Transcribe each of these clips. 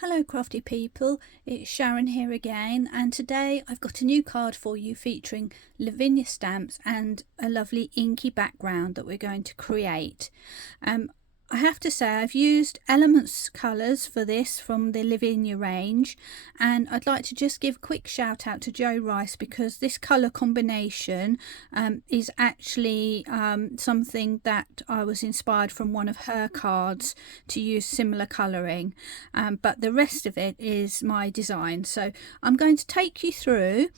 Hello crafty people, it's Sharon here again, and today I've got a new card for you featuring Lavinia stamps and a lovely inky background that we're going to create. I have to say I've used Elements colours for this from the Lavinia range, and I'd like to just give a quick shout out to Jo Rice because this colour combination is actually something that I was inspired from one of her cards to use similar colouring, but the rest of it is my design. So I'm going to take you through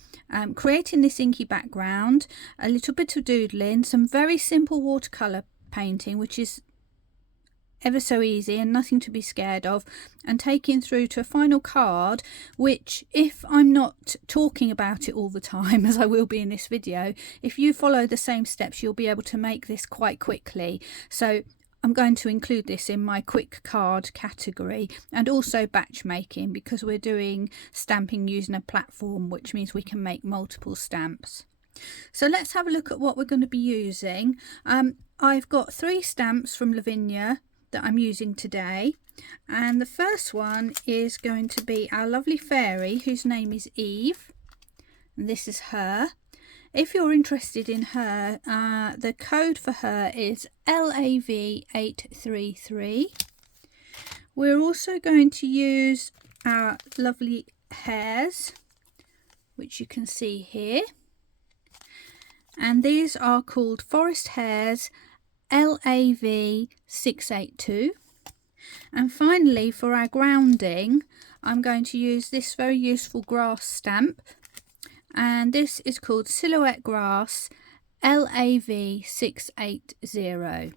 creating this inky background, a little bit of doodling, some very simple watercolour painting which is ever so easy and nothing to be scared of, and taking through to a final card which, if I'm not talking about it all the time as I will be in this video, if you follow the same steps you'll be able to make this quite quickly. So I'm going to include this in my quick card category, and also batch making because we're doing stamping using a platform, which means we can make multiple stamps. So let's have a look at what we're going to be using. I've got 3 stamps from Lavinia that I'm using today, and the first one is going to be our lovely fairy whose name is Eve, and this is her. If you're interested in her, the code for her is LAV833. We're also going to use our lovely hairs, which you can see here, and these are called Forest Hairs LAV682. And finally, for our grounding, I'm going to use this very useful grass stamp, and this is called Silhouette Grass LAV680.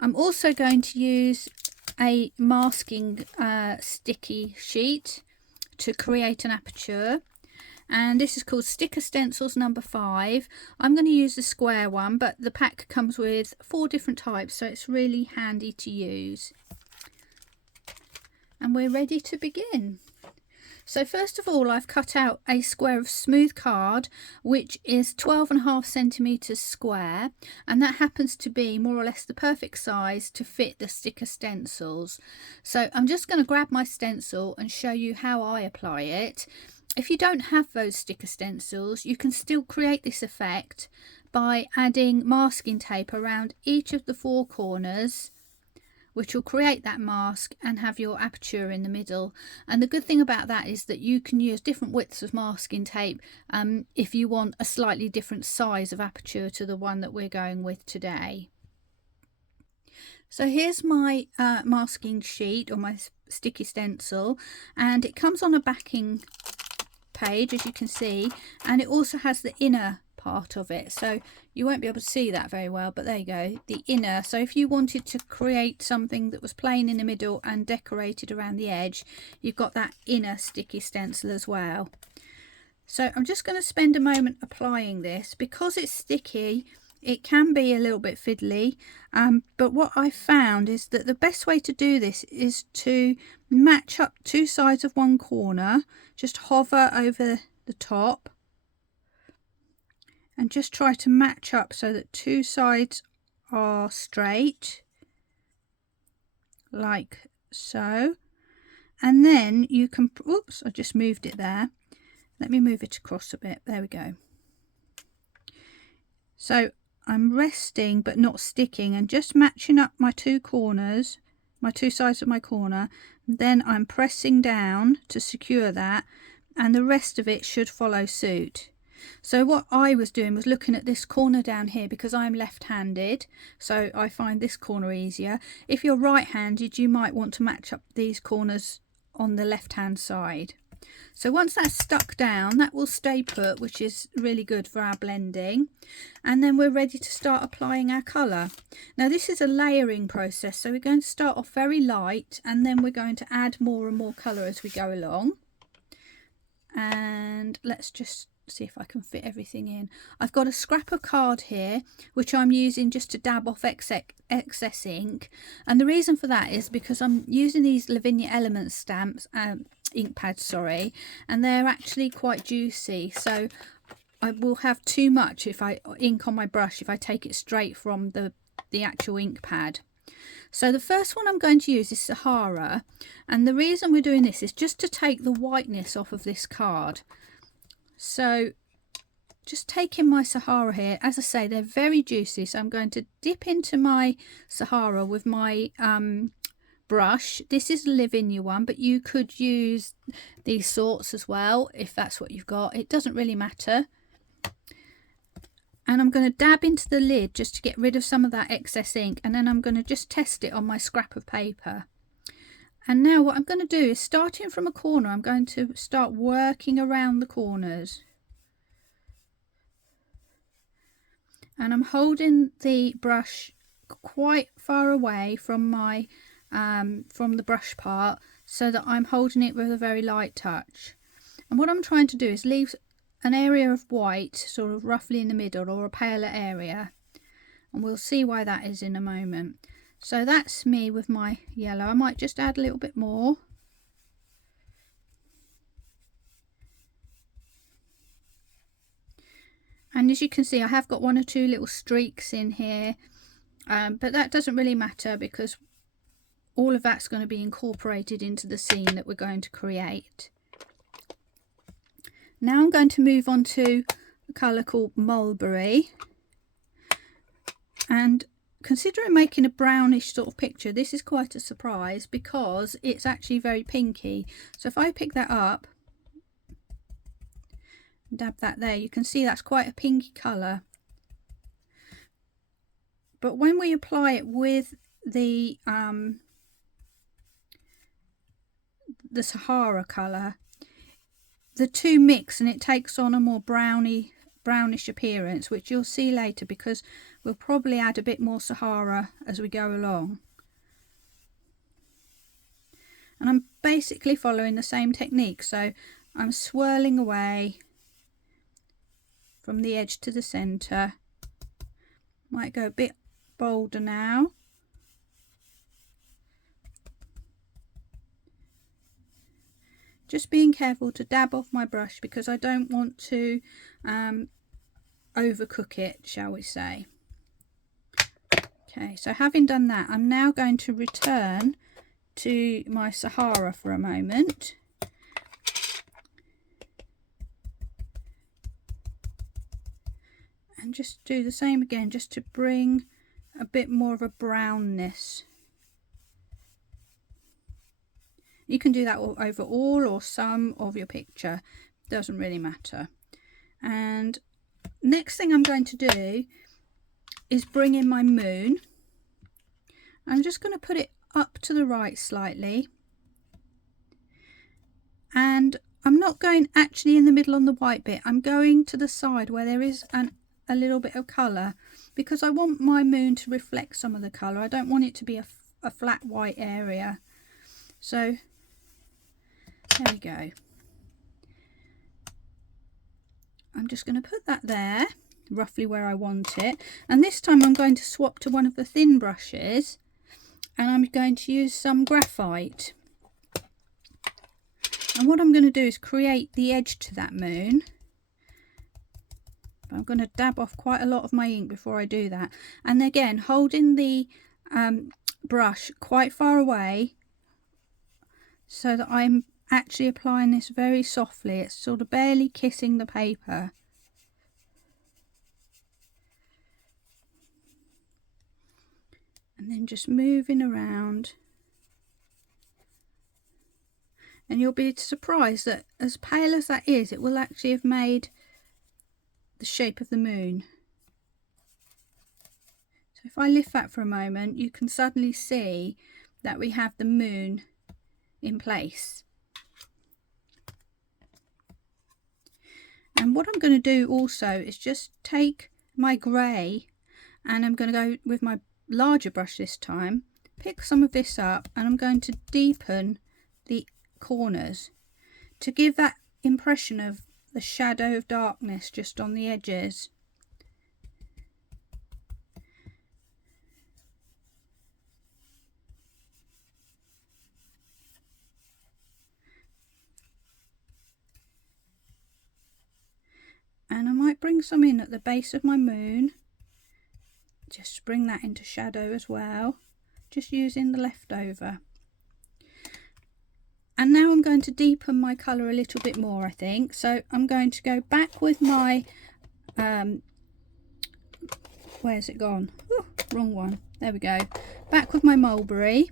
I'm also going to use a masking sticky sheet to create an aperture, and this is called Sticker Stencils number 5. I'm going to use the square one, but the pack comes with 4 different types, so it's really handy to use. And we're ready to begin. So first of all, I've cut out a square of smooth card which is 12.5 centimeters square, and that happens to be more or less the perfect size to fit the sticker stencils. So I'm just going to grab my stencil and show you how I apply it. If you don't have those sticker stencils, you can still create this effect by adding masking tape around each of the 4 corners, which will create that mask and have your aperture in the middle. And the good thing about that is that you can use different widths of masking tape if you want a slightly different size of aperture to the one that we're going with today. So here's my masking sheet, or my sticky stencil, and it comes on a backing page, as you can see, and it also has the inner part of it, so you won't be able to see that very well, but there you go, the inner. So if you wanted to create something that was plain in the middle and decorated around the edge, you've got that inner sticky stencil as well. So I'm just going to spend a moment applying this. Because it's sticky, it can be a little bit fiddly, but what I found is that the best way to do this is to match up 2 sides of one corner, just hover over the top and just try to match up so that 2 sides are straight, like so. And then you can, oops, I just moved it there. Let me move it across a bit. There we go. So I'm resting but not sticking, and just matching up my 2 corners, my 2 sides of my corner. Then I'm pressing down to secure that, and the rest of it should follow suit. So what I was doing was looking at this corner down here because I'm left-handed, so I find this corner easier. If you're right-handed, you might want to match up these corners on the left-hand side. So once that's stuck down, that will stay put, which is really good for our blending. And then we're ready to start applying our colour. Now this is a layering process, so we're going to start off very light, and then we're going to add more and more colour as we go along. And let's just see if I can fit everything in. I've got a scrap of card here which I'm using just to dab off excess ink, and the reason for that is because I'm using these Lavinia Elements stamps, ink pads, sorry, and they're actually quite juicy, so I will have too much ink on my brush if I take it straight from the actual ink pad. So the first one I'm going to use is Sahara, and the reason we're doing this is just to take the whiteness off of this card. So just taking my Sahara here, as I say, they're very juicy, so I'm going to dip into my Sahara with my brush. This is a Lavinia one, but you could use these sorts as well if that's what you've got. It doesn't really matter. And I'm going to dab into the lid just to get rid of some of that excess ink, and then I'm going to just test it on my scrap of paper. And now what I'm going to do is, starting from a corner, I'm going to start working around the corners. And I'm holding the brush quite far away from my from the brush part, so that I'm holding it with a very light touch. And what I'm trying to do is leave an area of white sort of roughly in the middle, or a paler area, and we'll see why that is in a moment. So that's me with my yellow. I might just add a little bit more. And as you can see, I have got one or two little streaks in here, but that doesn't really matter because all of that's going to be incorporated into the scene that we're going to create. Now I'm going to move on to a colour called Mulberry, and considering making a brownish sort of picture, this is quite a surprise because it's actually very pinky. So if I pick that up, dab that there, you can see that's quite a pinky colour. But when we apply it with the Sahara colour, the two mix and it takes on a more brownish appearance, which you'll see later because we'll probably add a bit more Sahara as we go along. And I'm basically following the same technique, so I'm swirling away from the edge to the centre. Might go a bit bolder now. Just being careful to dab off my brush because I don't want to overcook it, shall we say. Okay, so having done that, I'm now going to return to my Sahara for a moment. And just do the same again, just to bring a bit more of a brownness. You can do that over all or some of your picture, doesn't really matter. And next thing I'm going to do is bring in my moon. I'm just going to put it up to the right slightly, and I'm not going actually in the middle on the white bit, I'm going to the side where there is a little bit of colour, because I want my moon to reflect some of the colour. I don't want it to be a flat white area. So there we go. I'm just going to put that there, roughly where I want it. And this time I'm going to swap to one of the thin brushes, and I'm going to use some graphite. And what I'm going to do is create the edge to that moon. But I'm going to dab off quite a lot of my ink before I do that. And again, holding the brush quite far away so that I'm actually applying this very softly. It's sort of barely kissing the paper. And then just moving around. And you'll be surprised that as pale as that is, it will actually have made the shape of the moon. So if I lift that for a moment, you can suddenly see that we have the moon in place. And what I'm going to do also is just take my grey, and I'm going to go with my larger brush this time, pick some of this up, and I'm going to deepen the corners to give that impression of the shadow of darkness just on the edges. And I might bring some in at the base of my moon, just to bring that into shadow as well. just using the leftover. And now I'm going to deepen my colour a little bit more, I think. So I'm going to go back with my, where's it gone? Ooh, wrong one. There we go. Back with my mulberry.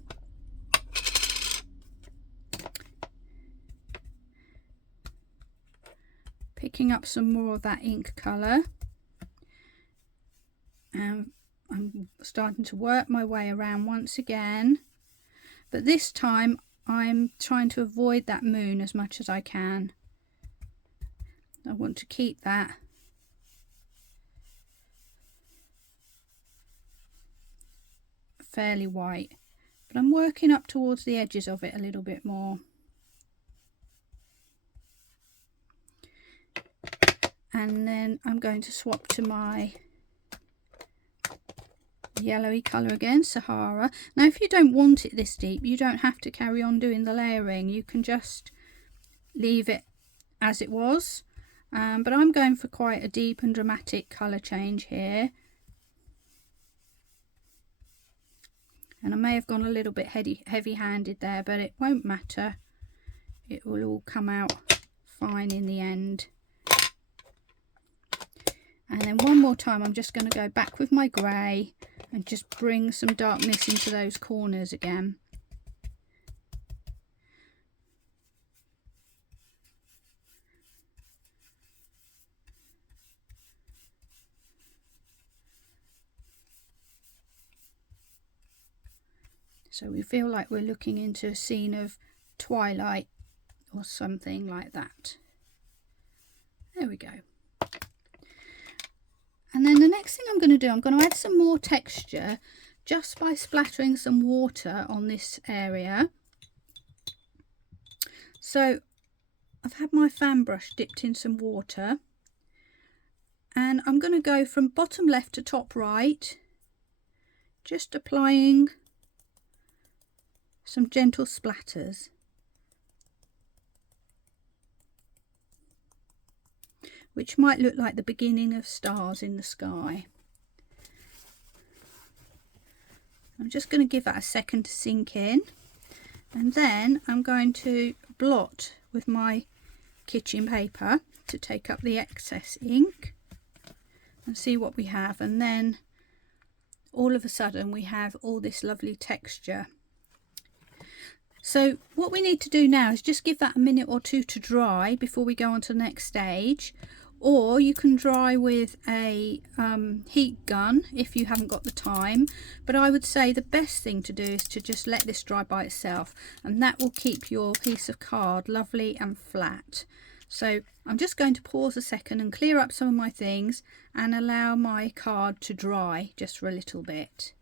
Picking up some more of that ink colour. And I'm starting to work my way around once again. But this time I'm trying to avoid that moon as much as I can. I want to keep that fairly white, but I'm working up towards the edges of it a little bit more. And then I'm going to swap to my yellowy colour again, Sahara. Now if you don't want it this deep, you don't have to carry on doing the layering. You can just leave it as it was, but I'm going for quite a deep and dramatic colour change here. And I may have gone a little bit heavy-handed there, but it won't matter. It will all come out fine in the end. And then one more time I'm just going to go back with my grey and just bring some darkness into those corners again. So we feel like we're looking into a scene of Twilight or something like that. There we go. And then the next thing I'm going to do, I'm going to add some more texture just by splattering some water on this area. So I've had my fan brush dipped in some water, and I'm going to go from bottom left to top right, just applying some gentle splatters. Which might look like the beginning of stars in the sky. I'm just going to give that a second to sink in, and then I'm going to blot with my kitchen paper to take up the excess ink and see what we have. And then all of a sudden we have all this lovely texture. So what we need to do now is just give that a minute or two to dry before we go on to the next stage. Or you can dry with a heat gun if you haven't got the time, but I would say the best thing to do is to just let this dry by itself, and that will keep your piece of card lovely and flat. So I'm just going to pause a second and clear up some of my things and allow my card to dry just for a little bit.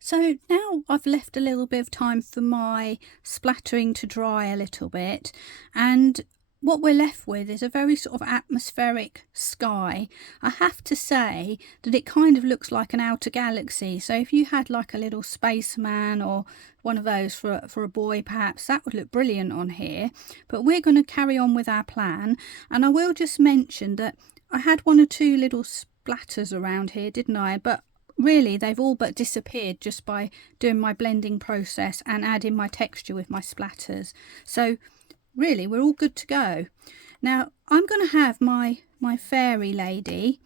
So now I've left a little bit of time for my splattering to dry a little bit, and what we're left with is a very sort of atmospheric sky. I have to say that it kind of looks like an outer galaxy. So if you had like a little spaceman or one of those for a boy, perhaps that would look brilliant on here. But we're going to carry on with our plan. And I will just mention that I had one or two little splatters around here, didn't I? But really they've all but disappeared just by doing my blending process and adding my texture with my splatters. So really we're all good to go. Now I'm going to have my fairy lady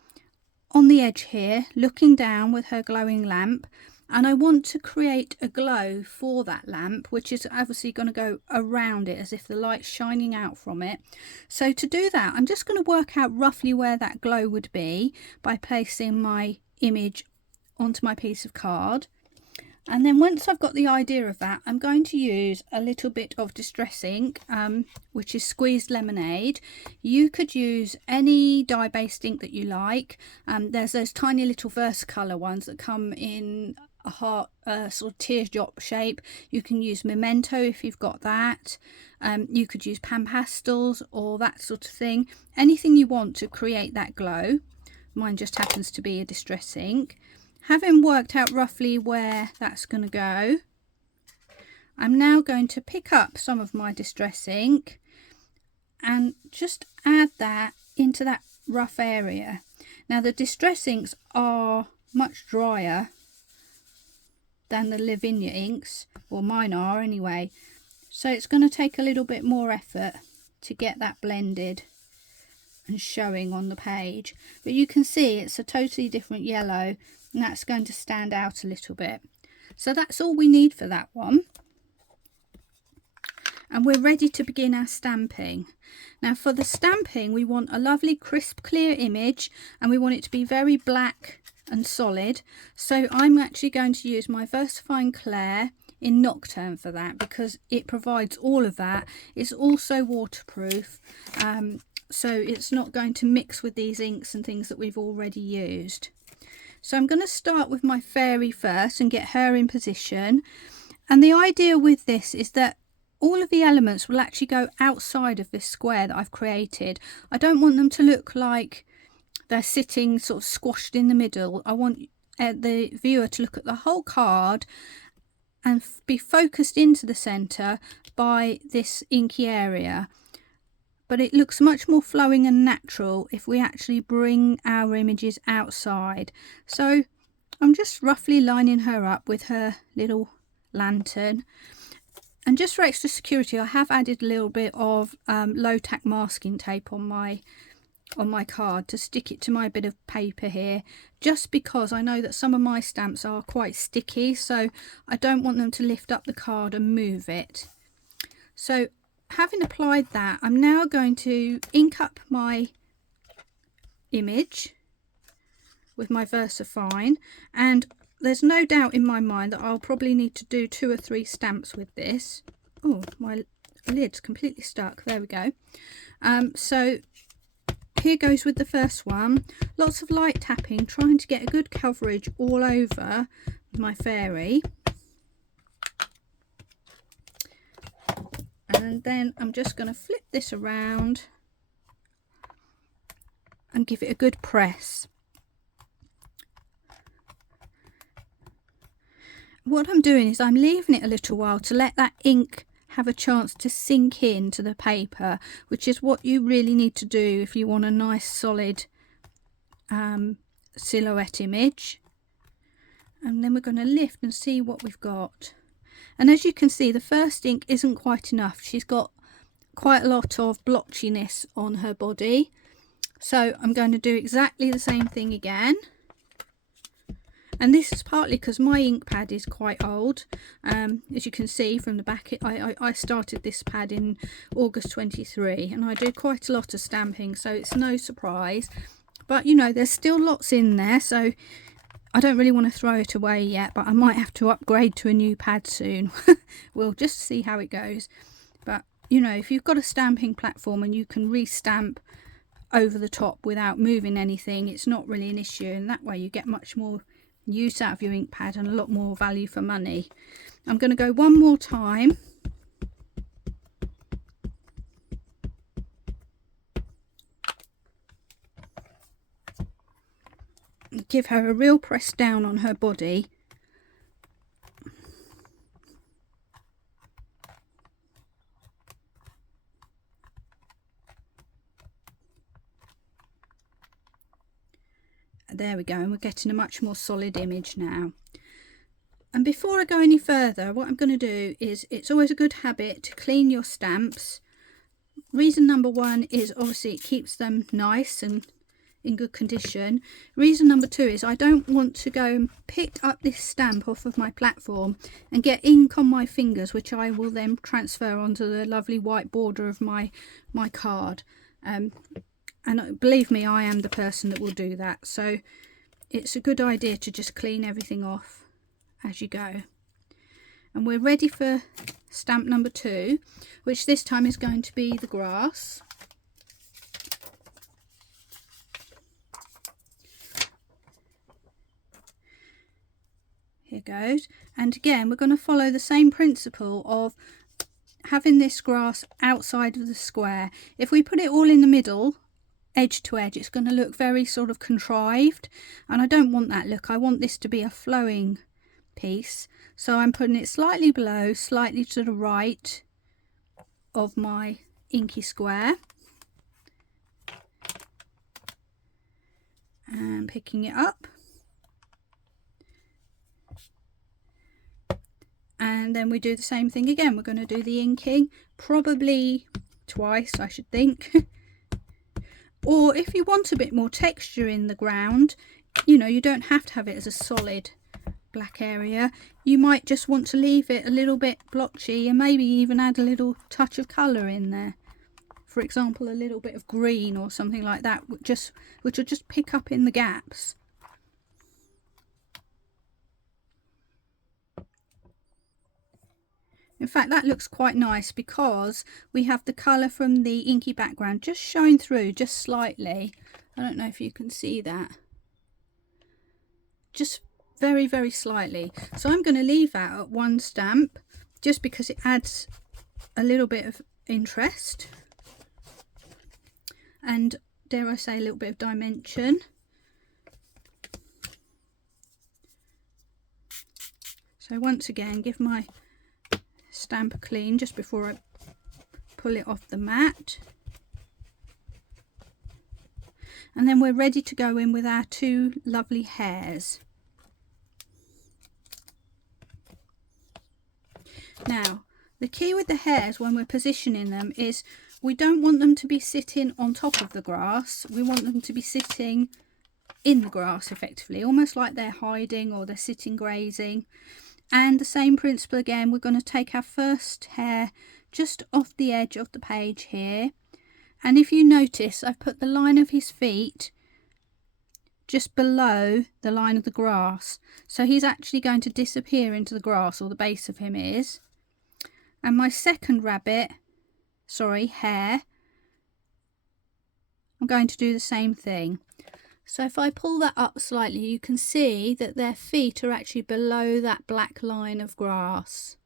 on the edge here looking down with her glowing lamp, and I want to create a glow for that lamp, which is obviously going to go around it as if the light's shining out from it. So to do that I'm just going to work out roughly where that glow would be by placing my image onto my piece of card. And then once I've got the idea of that, I'm going to use a little bit of distress ink, which is squeezed lemonade. You could use any dye-based ink that you like. There's those tiny little Versacolour ones that come in a heart, sort of teardrop shape. You can use Memento if you've got that. You could use pan pastels or that sort of thing. Anything you want to create that glow. Mine just happens to be a distress ink. Having worked out roughly where that's going to go, I'm now going to pick up some of my distress ink and just add that into that rough area. Now the distress inks are much drier than the Lavinia inks, or mine are anyway. So it's going to take a little bit more effort to get that blended and showing on the page. But you can see it's a totally different yellow, and that's going to stand out a little bit. So that's all we need for that one. And we're ready to begin our stamping. Now for the stamping, we want a lovely crisp clear image, and we want it to be very black and solid. So I'm actually going to use my VersaFine Clair in Nocturne for that, because it provides all of that. It's also waterproof, so it's not going to mix with these inks and things that we've already used. So I'm going to start with my fairy first and get her in position. And the idea with this is that all of the elements will actually go outside of this square that I've created. I don't want them to look like they're sitting sort of squashed in the middle. I want the viewer to look at the whole card and be focused into the centre by this inky area. But it looks much more flowing and natural if we actually bring our images outside. So I'm just roughly lining her up with her little lantern. And just for extra security, I have added a little bit of low tack masking tape on my card to stick it to my bit of paper here, just because I know that some of my stamps are quite sticky, so I don't want them to lift up the card and move it. So having applied that, I'm now going to ink up my image with my VersaFine, and there's no doubt in my mind that I'll probably need to do 2 or 3 stamps with this. Oh, my lid's completely stuck. There we go. So here goes with the first one. Lots of light tapping, trying to get a good coverage all over my fairy. And then I'm just going to flip this around and give it a good press. What I'm doing is I'm leaving it a little while to let that ink have a chance to sink into the paper, which is what you really need to do if you want a nice solid silhouette image. And then we're going to lift and see what we've got. And as you can see, the first ink isn't quite enough. She's got quite a lot of blotchiness on her body. So I'm going to do exactly the same thing again. And this is partly because my ink pad is quite old. As you can see from the back, I started this pad in August 23, and I do quite a lot of stamping, so it's no surprise. But you know, there's still lots in there, so I don't really want to throw it away yet, but I might have to upgrade to a new pad soon. We'll just see how it goes. But you know, if you've got a stamping platform and you can re-stamp over the top without moving anything, it's not really an issue, and that way you get much more use out of your ink pad and a lot more value for money. I'm going to go one more time. Give her a real press down on her body. There we go, and we're getting a much more solid image now. And before I go any further, what I'm going to do is, it's always a good habit to clean your stamps. Reason number 1 is obviously it keeps them nice and in good condition. Reason number 2 is I don't want to go and pick up this stamp off of my platform and get ink on my fingers, which I will then transfer onto the lovely white border of my card. And believe me, I am the person that will do that. So it's a good idea to just clean everything off as you go. And we're ready for stamp number 2, which this time is going to be the grass. Here goes. And again, we're going to follow the same principle of having this grass outside of the square. If we put it all in the middle, edge to edge, it's going to look very sort of contrived, and I don't want that look. I want this to be a flowing piece, so I'm putting it slightly below, slightly to the right of my inky square, and picking it up and then we do the same thing again. We're going to do the inking probably twice, I should think. Or if you want a bit more texture in the ground, you know, you don't have to have it as a solid black area. You might just want to leave it a little bit blotchy and maybe even add a little touch of colour in there. For example, a little bit of green or something like that, which will just pick up in the gaps. In fact, that looks quite nice because we have the colour from the inky background just showing through just slightly. I don't know if you can see that. Just very, very slightly. So I'm going to leave that at one stamp just because it adds a little bit of interest and, dare I say, a little bit of dimension. So once again, give my stamp a clean just before I pull it off the mat, and then we're ready to go in with our two lovely hairs. Now the key with the hairs when we're positioning them is we don't want them to be sitting on top of the grass, we want them to be sitting in the grass effectively, almost like they're hiding or they're sitting grazing. And the same principle again, we're going to take our first hair just off the edge of the page here, and if you notice I've put the line of his feet just below the line of the grass, so he's actually going to disappear into the grass, or the base of him is. And my second hair, I'm going to do the same thing. So if I pull that up slightly, you can see that their feet are actually below that black line of grass.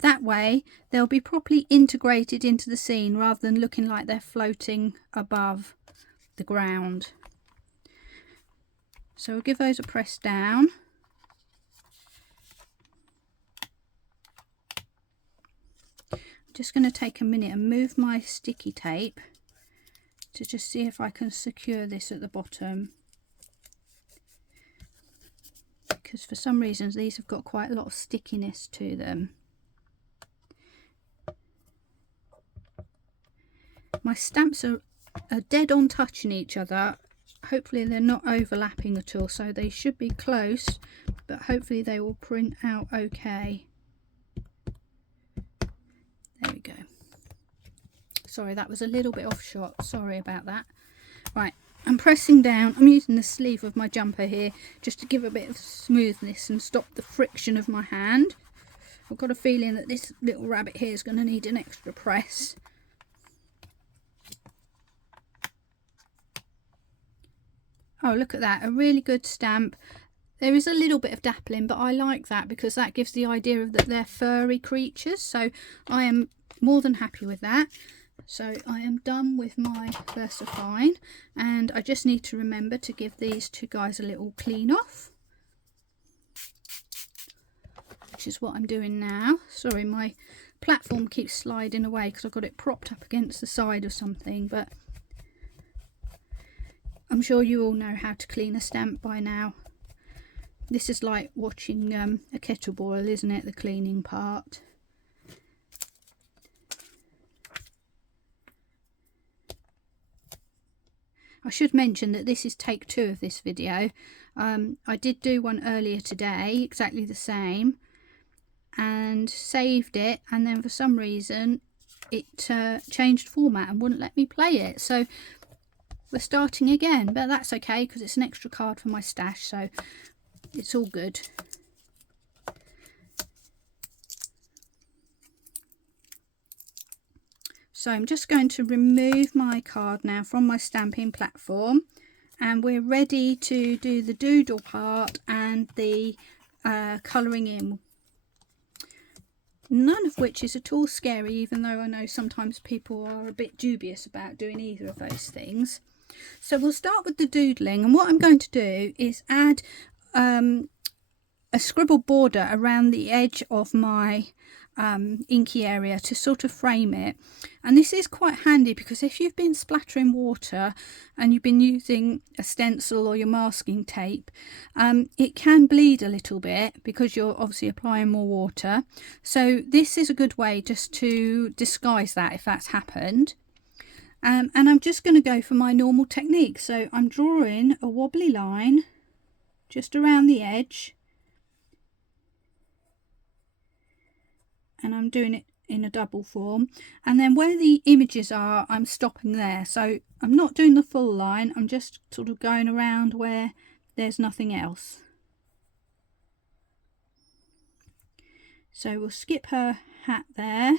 That way they'll be properly integrated into the scene rather than looking like they're floating above the ground. So we'll give those a press down. I'm just going to take a minute and move my sticky tape to just see if I can secure this at the bottom, because for some reasons these have got quite a lot of stickiness to them. My stamps are dead on touching each other. Hopefully they're not overlapping at all, so they should be close, but hopefully they will print out okay. There we go. Sorry, that was a little bit off shot, sorry about that. Right, I'm pressing down, I'm using the sleeve of my jumper here just to give a bit of smoothness and stop the friction of my hand. I've got a feeling that this little rabbit here is going to need an extra press. Oh, look at that, a really good stamp. There is a little bit of dappling, but I like that because that gives the idea of that they're furry creatures, so I am more than happy with that. So I am done with my VersaFine, and I just need to remember to give these two guys a little clean off, which is what I'm doing now. Sorry, my platform keeps sliding away because I've got it propped up against the side of something, but I'm sure you all know how to clean a stamp by now. This is like watching a kettle boil, isn't it, the cleaning part. I should mention that this is take 2 of this video. I did do one earlier today, exactly the same, and saved it, and then for some reason it changed format and wouldn't let me play it. So we're starting again, but that's okay because it's an extra card for my stash, so it's all good. So I'm just going to remove my card now from my stamping platform, and we're ready to do the doodle part and the colouring in. None of which is at all scary, even though I know sometimes people are a bit dubious about doing either of those things. So we'll start with the doodling, and what I'm going to do is add a scribbled border around the edge of my inky area to sort of frame it. And this is quite handy because if you've been splattering water and you've been using a stencil or your masking tape, it can bleed a little bit because you're obviously applying more water. So this is a good way just to disguise that if that's happened. And I'm just going to go for my normal technique. So I'm drawing a wobbly line just around the edge, and I'm doing it in a double form, and then where the images are, I'm stopping there. So I'm not doing the full line, I'm just sort of going around where there's nothing else. So we'll skip her hat there.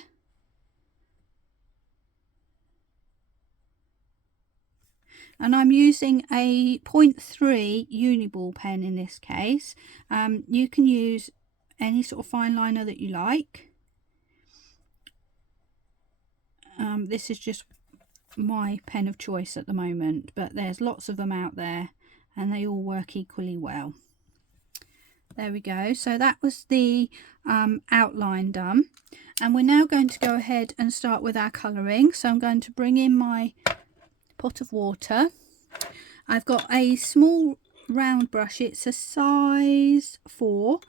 And I'm using a 0.3 Uniball pen in this case. You can use any sort of fine liner that you like. This is just my pen of choice at the moment, but there's lots of them out there and they all work equally well. There we go. So that was the outline done, and we're now going to go ahead and start with our colouring. So I'm going to bring in my pot of water. I've got a small round brush, it's a size 4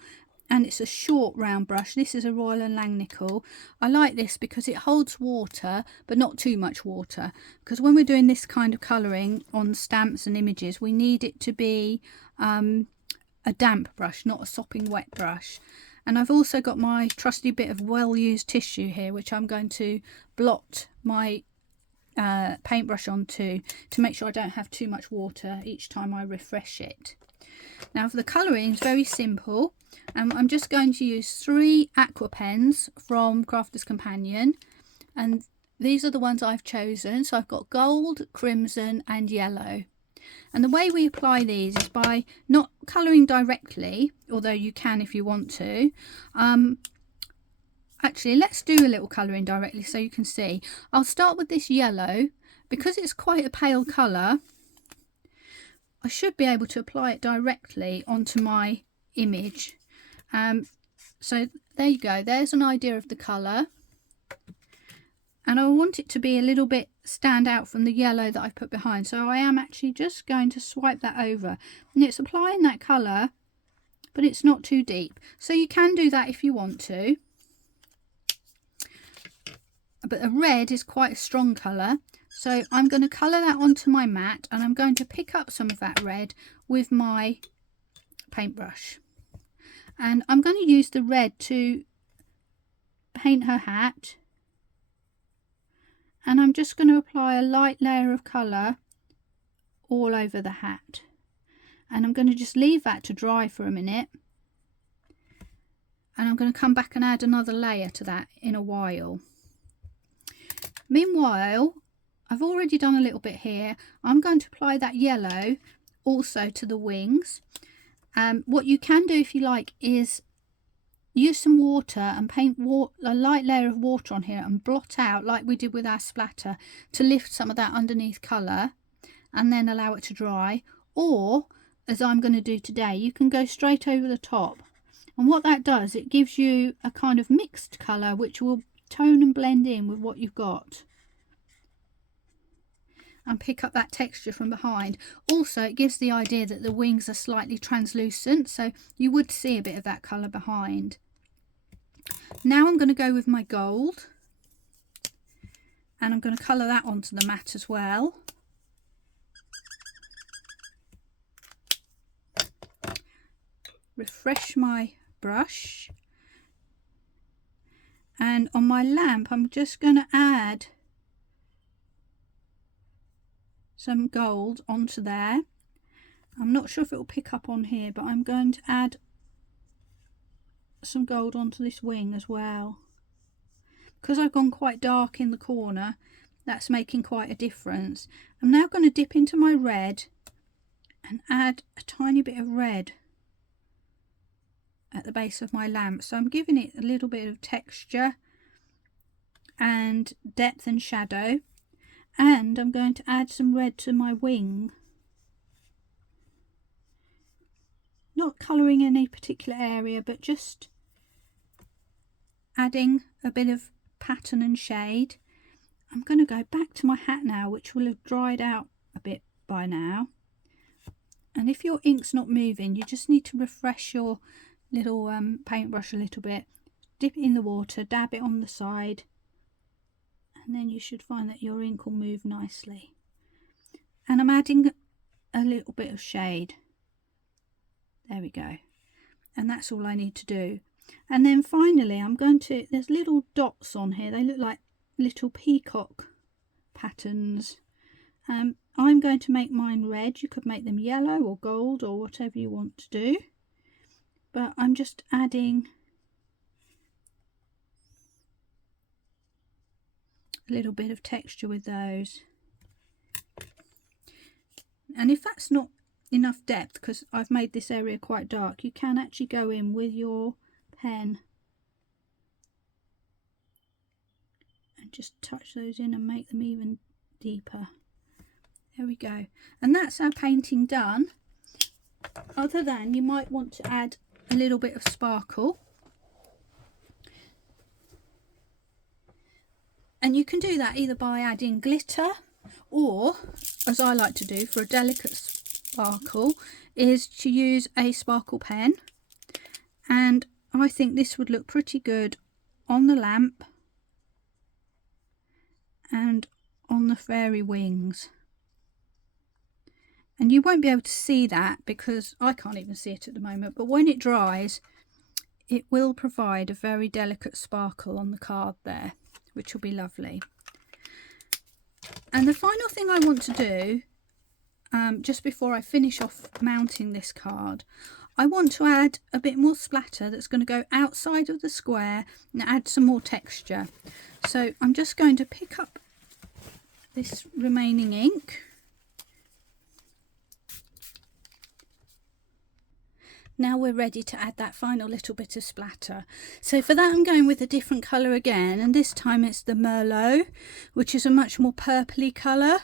and it's a short round brush. This is a Royal & Langnickel. I like this because it holds water but not too much water, because when we're doing this kind of colouring on stamps and images we need it to be a damp brush, not a sopping wet brush. And I've also got my trusty bit of well-used tissue here, which I'm going to blot my paintbrush onto to make sure I don't have too much water each time I refresh it. Now for the colouring, it's very simple. I'm just going to use 3 aqua pens from Crafter's Companion, and these are the ones I've chosen. So I've got gold, crimson and yellow. And the way we apply these is by not colouring directly, although you can if you want to. Actually, let's do a little colouring directly so you can see. I'll start with this yellow. Because it's quite a pale colour, I should be able to apply it directly onto my image. So there you go, there's an idea of the colour. And I want it to be a little bit stand out from the yellow that I've put behind. So I am actually just going to swipe that over. And it's applying that colour, but it's not too deep. So you can do that if you want to. But a red is quite a strong colour. So I'm going to colour that onto my mat, and I'm going to pick up some of that red with my paintbrush. And I'm going to use the red to paint her hat. And I'm just going to apply a light layer of colour all over the hat. And I'm going to just leave that to dry for a minute. And I'm going to come back and add another layer to that in a while. Meanwhile, I've already done a little bit here. I'm going to apply that yellow also to the wings. What you can do if you like is use some water and paint a light layer of water on here and blot out like we did with our splatter to lift some of that underneath colour, and then allow it to dry. Or, as I'm going to do today, you can go straight over the top. And what that does, it gives you a kind of mixed colour which will tone and blend in with what you've got and pick up that texture from behind. Also, it gives the idea that the wings are slightly translucent, so you would see a bit of that colour behind. Now I'm going to go with my gold, and I'm going to colour that onto the mat as well. Refresh my brush, and on my lamp I'm just going to add some gold onto there. I'm not sure if it will pick up on here, but I'm going to add some gold onto this wing as well. Because I've gone quite dark in the corner, that's making quite a difference. I'm now going to dip into my red and add a tiny bit of red at the base of my lamp. So I'm giving it a little bit of texture and depth and shadow. And I'm going to add some red to my wing. not colouring any particular area, but just adding a bit of pattern and shade. I'm going to go back to my hat now, which will have dried out a bit by now. And if your ink's not moving, you just need to refresh your little paintbrush a little bit. Dip it in the water, dab it on the side, and then you should find that your ink will move nicely. And I'm adding a little bit of shade. There we go. And that's all I need to do. And then finally I'm going to, there's little dots on here. They look like little peacock patterns. I'm going to make mine red. You could make them yellow or gold or whatever you want to do. But I'm just adding a little bit of texture with those. And if that's not enough depth, because I've made this area quite dark, you can actually go in with your pen and just touch those in and make them even deeper. There we go. And that's our painting done. Other than you might want to add a little bit of sparkle. And you can do that either by adding glitter, or, as I like to do for a delicate sparkle, is to use a sparkle pen. And I think this would look pretty good on the lamp and on the fairy wings. And you won't be able to see that because I can't even see it at the moment, but when it dries it will provide a very delicate sparkle on the card there, which will be lovely. And the final thing I want to do, just before I finish off mounting this card, I want to add a bit more splatter that's going to go outside of the square and add some more texture. So I'm just going to pick up this remaining ink. Now we're ready to add that final little bit of splatter. So for that I'm going with a different colour again, and this time it's the Merlot, which is a much more purpley colour.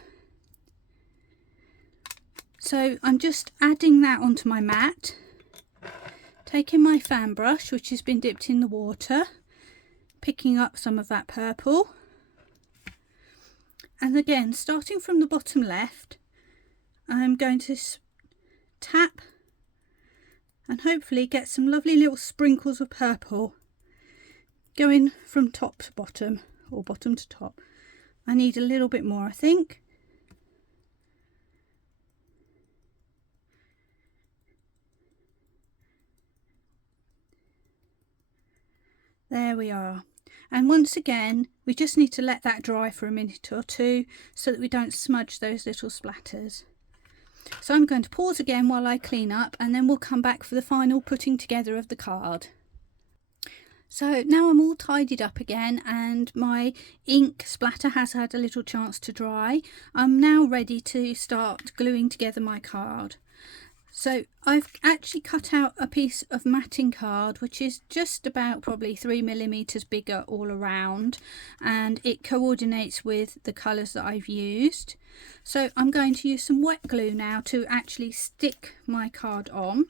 So I'm just adding that onto my mat, taking my fan brush, which has been dipped in the water, picking up some of that purple, and again starting from the bottom left, I'm going to tap and hopefully get some lovely little sprinkles of purple going from top to bottom, or bottom to top. I need a little bit more, I think. There we are. And once again we just need to let that dry for a minute or two so that we don't smudge those little splatters. So I'm going to pause again while I clean up, and then we'll come back for the final putting together of the card. So now I'm all tidied up again and my ink splatter has had a little chance to dry. I'm now ready to start gluing together my card. So I've actually cut out a piece of matting card which is just about probably 3mm bigger all around, and it coordinates with the colours that I've used. So I'm going to use some wet glue now to actually stick my card on,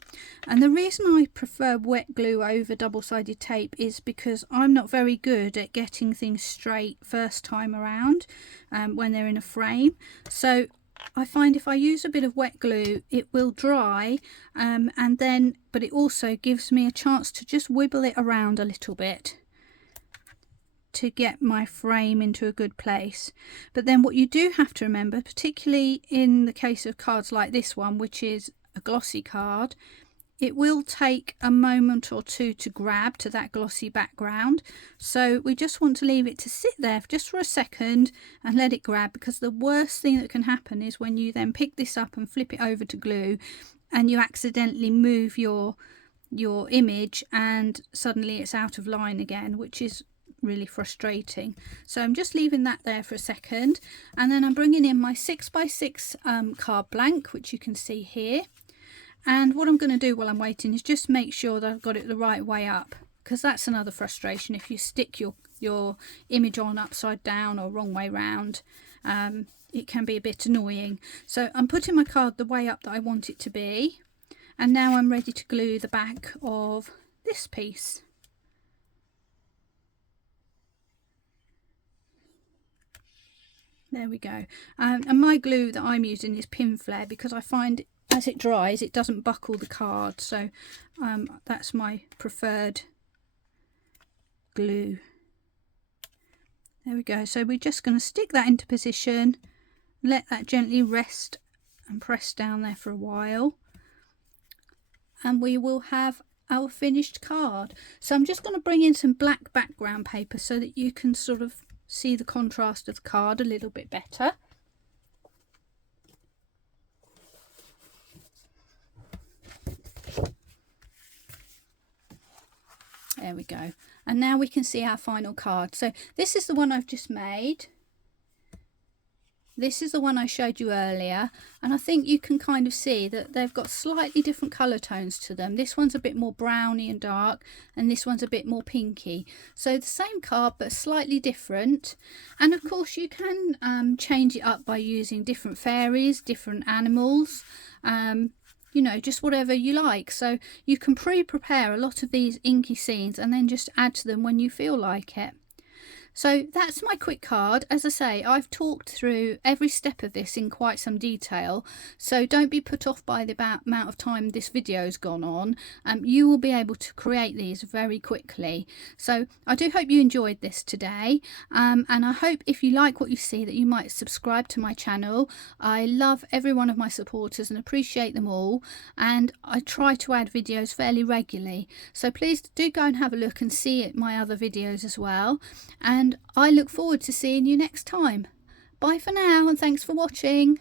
and the reason I prefer wet glue over double-sided tape is because I'm not very good at getting things straight first time around when they're in a frame. So I find if I use a bit of wet glue it will dry, but it also gives me a chance to just wibble it around a little bit to get my frame into a good place. But then what you do have to remember, particularly in the case of cards like this one, which is a glossy card, it will take a moment or two to grab to that glossy background. So we just want to leave it to sit there just for a second and let it grab, because the worst thing that can happen is when you then pick this up and flip it over to glue and you accidentally move your image and suddenly it's out of line again, which is really frustrating. So I'm just leaving that there for a second, and then I'm bringing in my 6x6 card blank, which you can see here. And what I'm going to do while I'm waiting is just make sure that I've got it the right way up, because that's another frustration. If you stick your image on upside down or wrong way round, it can be a bit annoying. So I'm putting my card the way up that I want it to be, And now I'm ready to glue the back of this piece. There we go. And my glue that I'm using is pin flare, because I find as it dries it doesn't buckle the card, so that's my preferred glue. There we go. So we're just going to stick that into position, let that gently rest and press down there for a while, and we will have our finished card. So I'm just going to bring in some black background paper so that you can sort of see the contrast of the card a little bit better. There we go. And now we can see our final card. So this is the one I've just made. This is the one I showed you earlier, and I think you can kind of see that they've got slightly different colour tones to them. This one's a bit more browny and dark, and this one's a bit more pinky. So the same card but slightly different. And of course you can change it up by using different fairies, different animals, you know, just whatever you like. So you can pre-prepare a lot of these inky scenes and then just add to them when you feel like it. So that's my quick card. As I say, I've talked through every step of this in quite some detail, so don't be put off by the amount of time this video's gone on. You will be able to create these very quickly. So I do hope you enjoyed this today, and I hope if you like what you see that you might subscribe to my channel. I love every one of my supporters and appreciate them all, and I try to add videos fairly regularly, so please do go and have a look and see my other videos as well. And I look forward to seeing you next time. Bye for now, and thanks for watching.